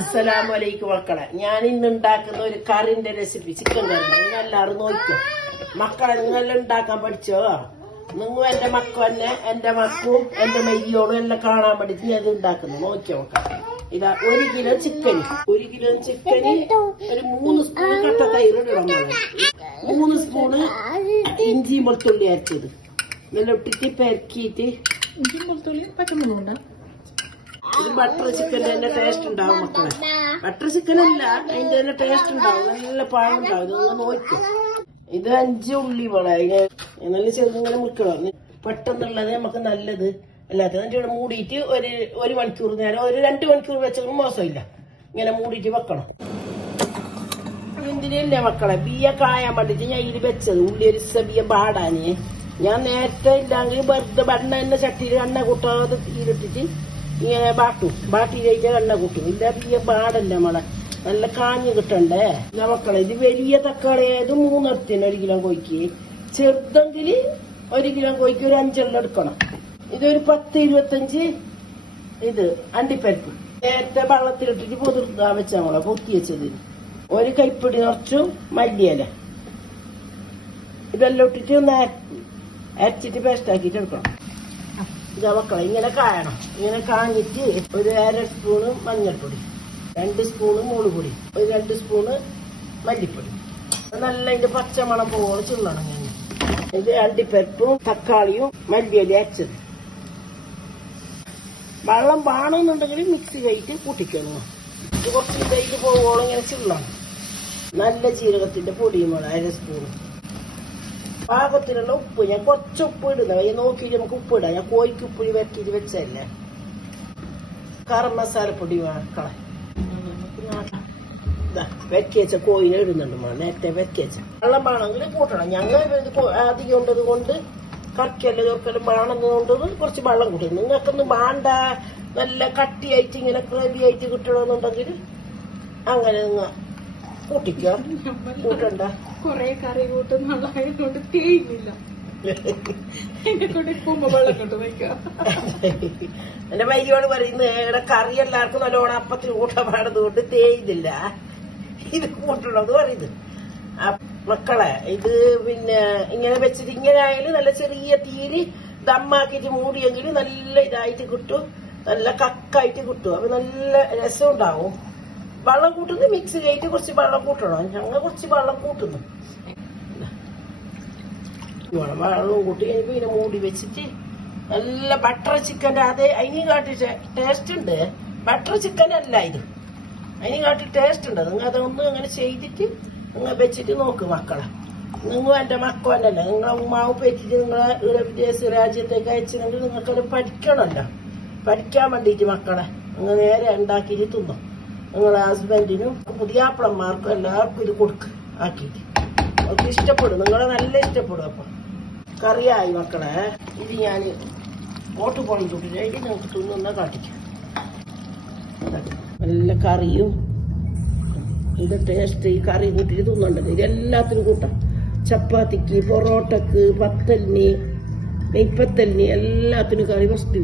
അസ്സലാമലൈക്കും മക്കളെ. ഞാൻ ഇന്ന് ഉണ്ടാക്കുന്ന ഒരു കറിന്റെ റെസിപ്പി, ചിക്കൻ കറി. നിങ്ങൾ എല്ലാവരും നോക്കിയോ മക്കളെ, നിങ്ങളെല്ലാം ഉണ്ടാക്കാൻ പഠിച്ചോ? നിങ്ങൾ എന്റെ മക്കളെ, എന്റെ മക്കും എന്റെ മരിയോടും എല്ലാം കാണാൻ പഠിച്ച് ഞാൻ ഇത് ഉണ്ടാക്കുന്നു. നോക്കിയോ മക്കളെ, ഇതാ 1 കിലോ ചിക്കന്. 1 കിലോ ചിക്കന് ഒരു 3 സ്പൂൺ കട്ട തൈര് ഇടണം. 3 സ്പൂണ് ഇഞ്ചി വെളുത്തുള്ളി അരച്ചത് നല്ല ഇട്ടിട്ട് പെരക്കിയിട്ട്. ഇഞ്ചി വെളുത്തുള്ളി പച്ചമുളകുണ്ട്. ഇത് ബട്ടർ ചിക്കൻ്റെ തന്നെ ടേസ്റ്റ് ഉണ്ടാവും മക്കളെ. ബട്ടർ ചിക്കൻ അല്ല, അതിന്റെ തന്നെ ടേസ്റ്റ് ഉണ്ടാവും, നല്ല പാഴം ഉണ്ടാവും. ഇതൊന്ന് നോക്കും. ഇത് 5 ഉള്ളി വളരെ നല്ല ചെറുങ്ങനെ മുറിക്കണം. പെട്ടെന്നുള്ളത് നമുക്ക് നല്ലത്. അല്ലാത്ത ഇവിടെ മൂടിയിട്ട് ഒരു മണിക്കൂർ നേരം, ഒരു 2 മണിക്കൂർ വെച്ചൊന്നും മോശമില്ല. ഇങ്ങനെ മൂടിയിട്ട് വെക്കണം. എന്തിനല്ലേ മക്കളെ, ബിയ കായാൻ വേണ്ടിട്ട് ഞാൻ ഇതിൽ വെച്ചത്. ഉള്ളി ഒരു ബിയ പാടാന് ഞാൻ നേരത്തെ ഇല്ലെങ്കിൽ വെറുതെ ബണ്ണ തന്നെ ചട്ടിയിൽ എണ്ണ കൂട്ടാതെ തീരിട്ടിട്ട് ഇങ്ങനെ ബാട്ടി കഴിച്ചാൽ എണ്ണ കൂട്ടും. ഇല്ല ബിയ പാടല്ല നമ്മളെ, നല്ല കാഞ്ഞ് കിട്ടണ്ടേ. മക്കളെ, ഇത് വലിയ തക്കാളി ആയത് 3 എടുത്തിന് 1 കിലോ കോഴിക്ക്. ചെറുതെങ്കിൽ 1 കിലോ കോഴിക്ക് ഒരു 5 എണ്ണം എടുക്കണം. ഇതൊരു 10-25 ഇത് അണ്ടിപ്പരിപ്പ് നേരത്തെ വെള്ളത്തിലിട്ടിട്ട് പൊതിർത്താൻ വെച്ച നമ്മളെ പൊത്തി വെച്ചതിന്. 1 കൈപ്പിടി നിറച്ചു മല്ലിയില. ഇതെല്ലാം ഇട്ടിട്ട് ഒന്ന് അരച്ചിട്ട് പേസ്റ്റ് ആക്കിയിട്ട് എടുക്കണം. ഇതാ മക്കളെ, ഇങ്ങനെ കായണം. ഇങ്ങനെ കാഞ്ഞിട്ട് ഒരു 1/2 സ്പൂണ് മഞ്ഞൾപ്പൊടി, 2 സ്പൂണ് മുളകുപൊടി, ഒരു 2 സ്പൂണ് മല്ലിപ്പൊടി. നല്ല ഇതിന്റെ പച്ചമണം പോകണം ചുള്ളണം. ഞാൻ ഇത് അണ്ടിപ്പരിപ്പും തക്കാളിയും മല്ലിയില അരച്ചത്. വെള്ളം വേണമെന്നുണ്ടെങ്കിൽ മിക്സി കഴിച്ച് കൂട്ടിക്കണം. ഇത് കുറച്ച് ഇതായിട്ട് പോകോളം ഇങ്ങനെ ചുള്ളണം. നല്ല ജീരകത്തിന്റെ പൊടിയും വേണം 1/2 സ്പൂണ്. പാകത്തിനുള്ള ഉപ്പ്, ഞാൻ കുറച്ച് ഉപ്പ് ഇടുന്ന നോക്കിയിട്ട് നമുക്ക് ഉപ്പ് ഇടാം. ഞാൻ കോഴിക്ക് ഉപ്പ് വരട്ടിയിട്ട് വെച്ചല്ലേ. കറം മസാലപ്പൊടി മക്കളെ, വെക്കി വെച്ച കോഴിനെ ഇടുന്നുണ്ട്. നേരത്തെ വെക്കി വെച്ച വെള്ളം വേണമെങ്കിൽ കൂട്ടണം. ഞങ്ങൾ അധികം ഉണ്ടത് കൊണ്ട് കറക്കല്ല ചോർക്കലും വേണമെന്നുകൊണ്ട് കുറച്ച് വെള്ളം കൂട്ടും. നിങ്ങൾക്കൊന്നും വേണ്ട, നല്ല കട്ടിയായിട്ട് ഇങ്ങനെ ഗ്രേവി ആയിട്ട് കിട്ടണമെന്നുണ്ടെങ്കിൽ അങ്ങനെ നിങ്ങൾ കൂട്ടിക്ക. കൂട്ടണ്ട. കൊറേ കറി കൂട്ടുന്നതുകൊണ്ട് തേയില്ല. എന്നെ കൊണ്ട് ഇപ്പം വെള്ളം കൊണ്ട് വയ്ക്കാം. എന്റെ മരിയോട് പറയുന്നത് ഇവിടെ കറി എല്ലാവർക്കും നല്ലോണം അപ്പത്തിന് കൂട്ടാൻ പാടുന്നത് കൊണ്ട് തേയില്ല, ഇത് കൂട്ടണമെന്ന് പറയുന്നത്. മക്കളെ, ഇത് പിന്നെ ഇങ്ങനെ വെച്ചിട്ട് ഇങ്ങനെ ആയാലും നല്ല ചെറിയ തീര് ദമ്മാക്കിയിട്ട് മൂടിയെങ്കിൽ നല്ല ഇതായിട്ട് കിട്ടും, നല്ല കക്കായിട്ട് കിട്ടും. അപ്പൊ നല്ല രസം ഉണ്ടാവും. വെള്ളം കൂട്ടുന്നു, മിക്സ് ചെയ്തിട്ട് കുറച്ച് വെള്ളം കൂട്ടണം. ഞങ്ങൾ കുറച്ച് വെള്ളം കൂട്ടുന്നു. വെള്ളം കൂട്ടി കഴിഞ്ഞപ്പോ ഇങ്ങനെ മൂടി വെച്ചിട്ട് നല്ല ബട്ടർ ചിക്കൻ്റെ അതേ അതിന് കാട്ടി ടേസ്റ്റ് ഉണ്ട്. ബട്ടർ ചിക്കൻ അല്ല ഇത്, അതിന് കാട്ടി ടേസ്റ്റ് ഉണ്ട്. നിങ്ങൾ അതൊന്നും അങ്ങനെ ചെയ്തിട്ട് നിങ്ങൾ വെച്ചിട്ട് നോക്ക് മക്കളെ. നിങ്ങൾ എന്റെ മക്കളല്ല, നിങ്ങളെ ഉമ്മാവ് പറ്റിട്ട് നിങ്ങളെ വിദേശ രാജ്യത്തേക്ക് അയച്ചിട്ടുണ്ടെങ്കിൽ നിങ്ങൾക്കത് പഠിക്കണമല്ലോ. പഠിക്കാൻ വേണ്ടിയിട്ട് മക്കളെ നിങ്ങൾ നേരെ ഉണ്ടാക്കിയിട്ട് തിന്നും. നിങ്ങളെ ഹസ്ബൻഡിനും പുതിയാപ്പിളന്മാർക്കും എല്ലാവർക്കും ഇത് കൊടുക്ക് ആക്കിയിട്ട്. അവർക്ക് ഇഷ്ടപ്പെടും, നിങ്ങളെ നല്ല ഇഷ്ടപ്പെടും. അപ്പൊ കറിയായി മക്കളെ. ഇത് ഞാൻ ഓട്ടുപൊളി കൂട്ടിട്ട് നിങ്ങൾക്ക് തിന്നുന്ന കാട്ടിക്കും. നല്ല കറിയും ഇത് ടേസ്റ്റ്. ഈ കറി കൂട്ടിട്ട് തിന്നുണ്ടല്ലോ, ഇത് എല്ലാത്തിനും കൂട്ടാം. ചപ്പാത്തിക്ക്, പൊറോട്ടക്ക്, പത്തലിന്, നെയ്പ്പത്തലിന് എല്ലാത്തിനും കറി ഫസ്റ്റ്